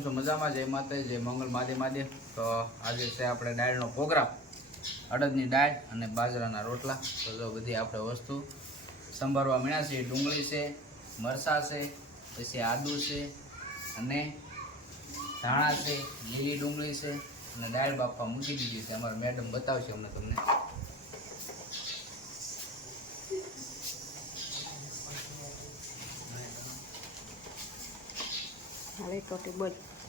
કેમ છો? મજામાં? જય માતા, જય મંગલ, માદે માદે. તો આજે છે આપણે દાળનો પ્રોગ્રામ, અડદની દાળ અને બાજરાના રોટલા. તો જો બધી આપણે વસ્તુ સંભાળવા મળ્યા છે. ડુંગળી છે, મરચાં છે, પછી આદુ છે અને ધાણા છે, લીલી ડુંગળી છે અને દાળ બાફવા મૂકી દીધી છે. અમારા મેડમ બતાવશે અમને તમને.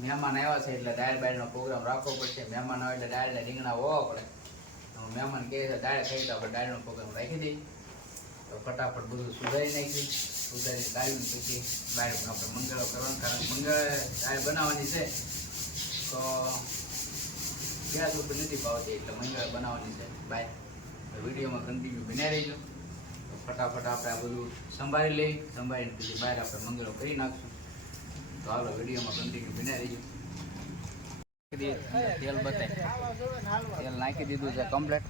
મહેમાન આવ્યા છે એટલે દાળ બાળનો પ્રોગ્રામ રાખવો પડશે. મહેમાન આવે એટલે દાળ ને રીંગણા હોવા પડે. મહેમાન કહે છે દાળ ખાઈ તો આપણે દાળનો પ્રોગ્રામ રાખી દઈએ. તો ફટાફટ બધું સુધારી નાખી. સુધારી દાળની પછી દાળ આપણે મંગળો કરવાનું, કારણ મંગળ દાળ બનાવવાની છે તો ગેસ ઉપર નથી પાવતી, એટલે મંગળ બનાવવાની છે બાય. તો વિડીયોમાં કન્ટિન્યુ બન્યા રહીજો. તો ફટાફટ આપણે આ બધું સંભાળી લઈ, સંભાળીને પછી બહાર આપણે મંગળો કરી નાખશું. તો હાલો વિડીયોમાં કન્ટિન્યુ બન્યા રહીજો. તેલ બતાય, તેલ નાખી દીધું છે કમ્પ્લેટ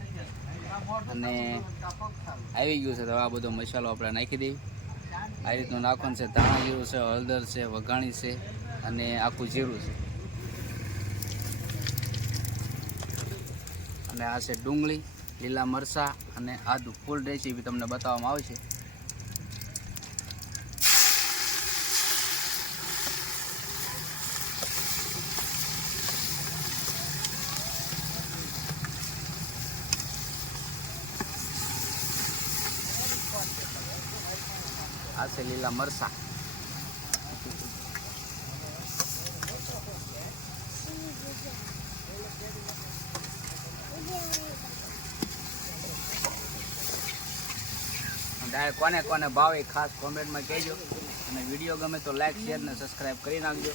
અને આવી ગયું છે. તો આ બધો મસાલો આપણે નાખી દઈએ. આ રીતનું નાખવાનું છે. ધાણા જીરું છે, હળદર છે, વઘાણી છે અને આખું જીરું છે. અને આ છે ડુંગળી, લીલા મરચાં અને આદુ. ફૂલ રેસીપી તમને બતાવવામાં આવશે. આ છે લીલા મરચાં. દાળ કોને કોને ભાવે ખાસ કોમેન્ટમાં કહેજો. અને વિડીયો ગમે તો લાઈક, શેર ને સબસ્ક્રાઈબ કરી નાખજો.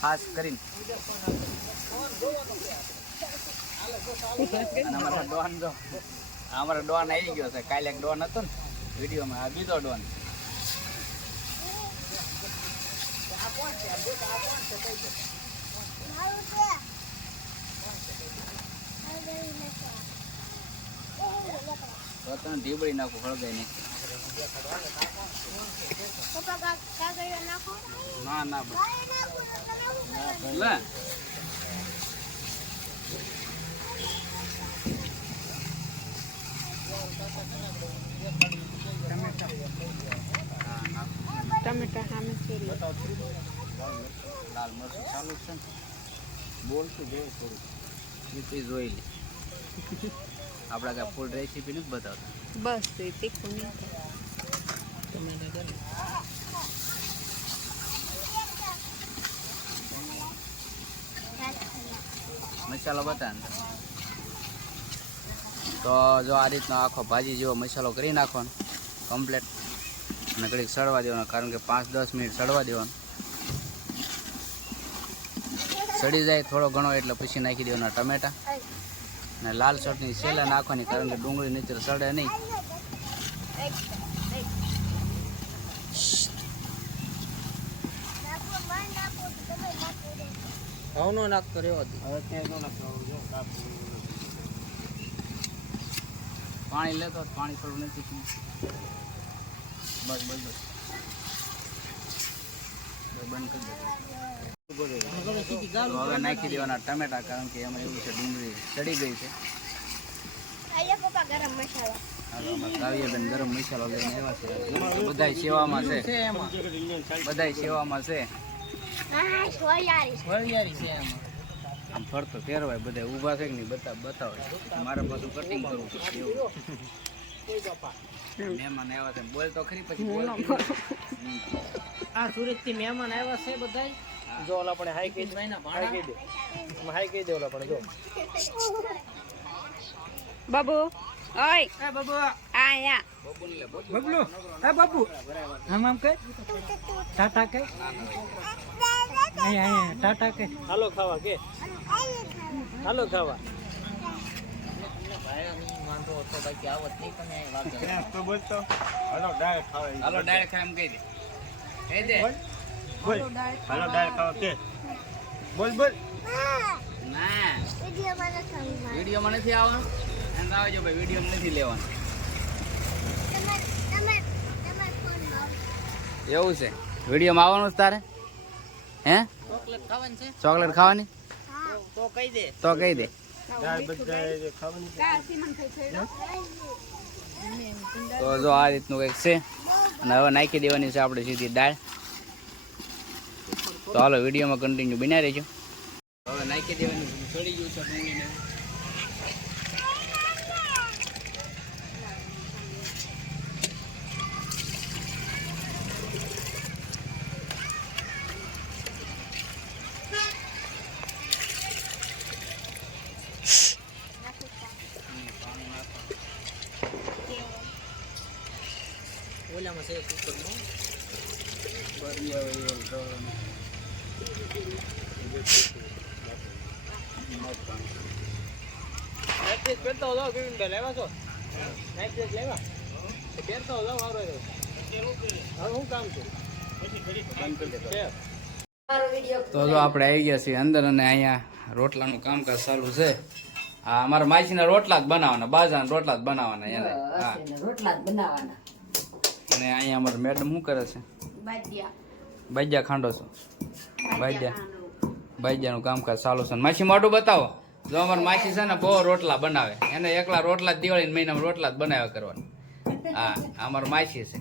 ખાસ કરીને અમારા ડોન જો, અમારો ડોન આવી ગયો છે. કાલે એક ડોન હતો ને વિડીયોમાં, આ બીજો ડોન. તને ઢીબળી નાખું, હળગાઈ નહીં. ના ના લે ટમેટા સામે લાલ મરચું ચાલુ છે ને, બોલતું જોયું થોડું એ જોઈ લે. આપણા કાંઈ ફૂલ રેસીપી નથી બતાવતા. બસ તીખું નહીં. મસાલો બતાવે. તો જો આ રીતનો આખો ભાજી જેવો મસાલો કરી નાખવાનો કમ્પ્લેટ. અને ઘડીક સડવા દેવાનો, કારણ કે 5-10 મિનિટ સડવા દેવાનું. સડી જાય થોડો ઘણો એટલે પછી નાખી દેવાના ટમેટા અને લાલ ચટણી છેલ્લે નાખવાની, કારણ કે ડુંગળી નીચે સડે નહીં. નાખતો રહેવો પાણી લેતો, પાણી થોડું નથી. બસ બસ બસ બંધ કરી દો. હવે નાખી દેવાના ટમેટા, કારણ કે એમાં એવું છે ડુંગળી સડી ગઈ છે. કાવ્યાબેન ગરમ મસાલો લઈને આવ્યા છે. બધા સેવામાં છે, બધા સેવામાં છે. આમ ફરતો ફેરવાય, બધા ઊભા છે કે નહીં બતાવે. મારે પાછું કટિંગ કરવું છે. મહેમાન આવ્યા છે, બોલ તો ખરી. પછી આ સુરત થી મહેમાન આવ્યા છે બધા. જો ઓલા પણ હાઈ કહી દે, હાઈ કહી દે ઓલા પણ. જો બાબુ, ઓય એ બાબુ, આયા બબલુ, એ બાબુ આમ આમ કઈ ટાટા કઈ, અહીંયા ટાટા કઈ. હાલો ખાવા કે, હાલો ખાવા. હાલો ડાયરેક્ટ ખાવા એમ કહી દે. કહી દે બોલ, હાલો ડાયરેક્ટ ખાવા કે. બોલ બોલ. ના વિડીયોમાં નથી આવવાનું. એમ આવજો ભાઈ, વિડીયો નથી લેવાનું. એવું છે? વિડીયોમાં આવવાનું છે તારે? હે ચોકલેટ ખાવાની છે ચોકલેટ ખાવાની તો કહી દે. તો કહી દે. દાળ બધા ખાવાની તો જો આ રીતનું કંઈક છે અને હવે નાખી દેવાની છે આપણે સીધી દાળ. તો હાલો વિડીયોમાં કન્ટિન્યુ બન્યા રહેજો. હવે નાખી દેવાની ચડી ગયું છે ડુંગળીને. ઓલામાં છે કુકરમાં નાઇટ્રેટ પહેરતો જાઓ કેવિનભાઈ લાવ્યા છો નાઇટ્રેટ લાવ્યા તો પહેરતો જાઓ આવરો હવે શું કામ છે તો જો આપણે આવી ગયા છીએ અંદર અને અહીંયા રોટલાનું કામકાજ ચાલુ છે. હા અમારા માસીના રોટલા જ બનાવવાના, બાજરાના રોટલા જ બનાવવાના એને. હા રોટલા જ બનાવવાના. અને અહીંયા અમારા મેડમ શું કરે છે? બાજ્યા ખાંડો છો. બાજ્યાનું કામકાજ ચાલુ છે. માસી મોઢું બતાવો. જો અમારા માસી છે ને બહુ રોટલા બનાવે, એને એકલા રોટલા જ દિવાળી મહિનામાં રોટલા જ બનાવ્યા કરવાના. હા અમારા માસી છે.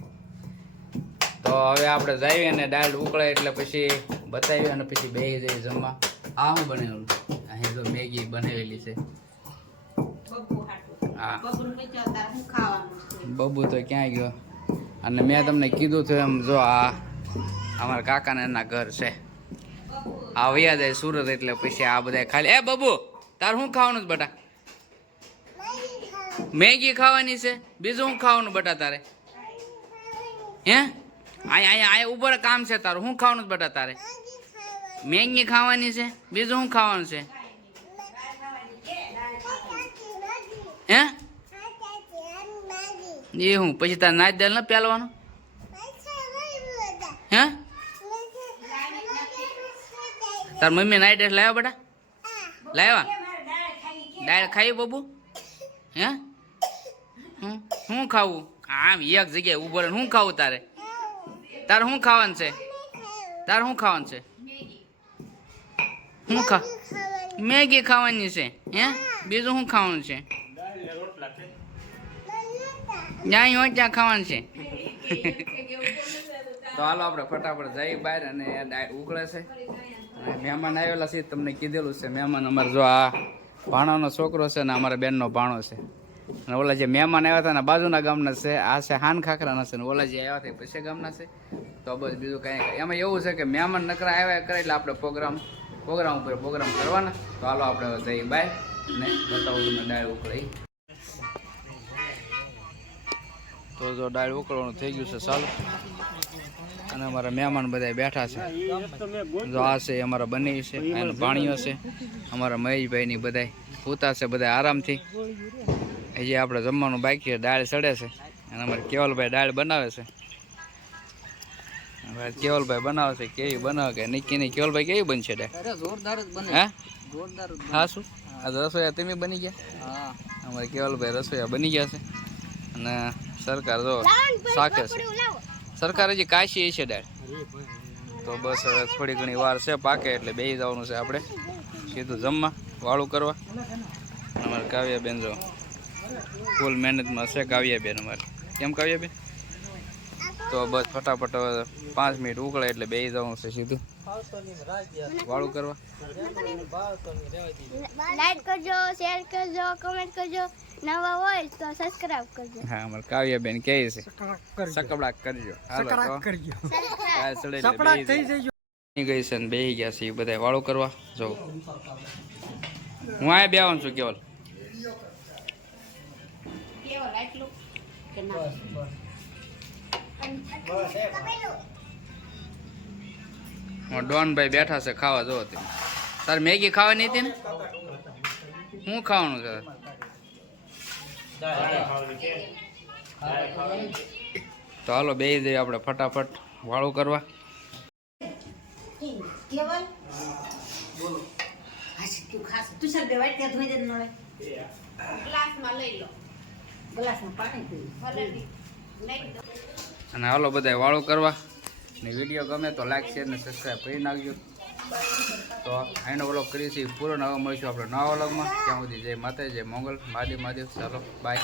તો હવે આપણે જઈએ અને દાળ ઉકળે એટલે પછી બતાવીએ અને પછી બેસી જઈએ જમવા. આ શું બનાવેલું? અહીં જો મેગી બનાવેલી છે. હા બબુ તો ક્યાં ગયો? અને મેં તમને કીધું હતું એમ જો આ અમારા કાકાને એના ઘર છે. આ વયા જાય સુરત એટલે પછી આ બધા ખાલી. એ બબુ તાર શું ખાવાનું છે બેટા? મેગી ખાવાની છે? બીજું શું ખાવાનું બેટા તારે? હે અહીંયા ઉપર કામ છે તારું. શું ખાવાનું છે બેટા તારે? મેગી ખાવાની છે? બીજું શું ખાવાનું છે? હે એ હું પછી તાર નાચ દાલ ને પેલવાનું? હે તાર મમ્મી નાઈટ ડ્રેસ લાવ્યા બેટા? લાવ્યા? દાળ ખાઈ બબુ? હે શું ખાવું? આમ એક જગ્યાએ ઉભો રહે. શું ખાવું તારે? તારે શું ખાવાનું છે? તારે શું ખાવાનું છે? શું ખા? મેગી ખાવાની છે? હે બીજું શું ખાવાનું છે? જ્યાં હોય ત્યાં ખાવાનું છે. તો હાલો આપણે ફટાફટ જઈએ બહાર અને દાળ ઉકળે છે. અને મહેમાન આવેલા છે તમને કીધેલું છે. મહેમાન અમારે જો આ ભાણાનો છોકરો છે ને અમારા બેનનો ભાણો છે. અને ઓલા જે મહેમાન આવ્યા હતા ને બાજુના ગામના છે. આ છે હાન ખાખરાના છે ને ઓલા જે આવ્યા હતા પછી ગામના છે. તો બસ બીજું કાંઈ એમાં એવું છે કે મહેમાન નકરા આવ્યા કરે એટલે આપણે પ્રોગ્રામ ઉપર પ્રોગ્રામ કરવાના. તો હાલો આપણે જઈએ બહાર ને બતાવું તમને દાળ ઉકળી. તો જો દાળ ઉકળવાનું થઈ ગયું છે ચાલુ. અને અમારા મહેમાન બધા બેઠા છે. જો આ છે અમારા બની છે અને પાણીઓ છે. અમારા મહેશભાઈની બધા પૂતા છે બધા આરામથી. હજી આપણે જમવાનું બાકી છે. દાળ ચડે છે અને અમારે કેવલભાઈ દાળ બનાવે છે. કેવલભાઈ બનાવે છે. કેવી બનાવે કે નિક્કી કેવલભાઈ કેવી બનશે દાળ? જોરદાર જ બને. હે જોરદાર હા શું આજે રસોઈયા તમે બની ગયા? હા અમારે કેવલભાઈ રસોઈયા બની ગયા છે. અને સરકાર જો શાકે છે. સરકાર હજી કાશી છે દાળ. તો બસ હવે થોડી ઘણી વાર છે પાકે એટલે બેસી જવાનું છે આપણે સીધું જમવા વાળું કરવા. અમારે કાવ્યાબેન જો ફૂલ મહેનતમાં છે. કાવ્યાબેન અમારે કેમ કાવ્યાબેન? તો બસ ફટાફટ હવે 5 મિનિટ ઉકળે એટલે બેસી જવાનું છે સીધું વાળું કરવા. લાઈક કરજો, શેર કરજો, કમેન્ટ કરજો. નવા હોય તો સબસ્ક્રાઇબ કરજો. હા અમારે કાવ્યાબેન કહે છે સકબડાક કરજો. હાલો તો સકડાક થઈ જજો. ગઈ છે ને બેસી ગયા છે એ બધા વાળું કરવા. જો હું આ બેવાનું છું કેવલ. ડોનભાઈ બેઠા છે ખાવા. જો તારે મેગી ખાવાની હતી ને? શું ખાવાનું છે? તો હાલો બેસી જઈએ આપણે ફટાફટ વાળું કરવા. કેવલ બોલો. તું ખાસ તું સર દેવાય ત્યાં ધોઈ દે નળે. ગ્લાસમાં લઈ લો. ગ્લાસમાં પાણી પી. અને હાલો બધા વાળું કરવા. ને વિડીયો ગમે તો લાઈક શેર ને સબસ્ક્રાઈબ કરી નાખજો. તો આનો વ્લોગ કરીએ છીએ પૂરો. નવા મળીશું આપણે નવા વ્લોગમાં. ત્યાં સુધી જય માતા જય મોગલ મહાદેવ મહાદેવ. ચાલો બાય.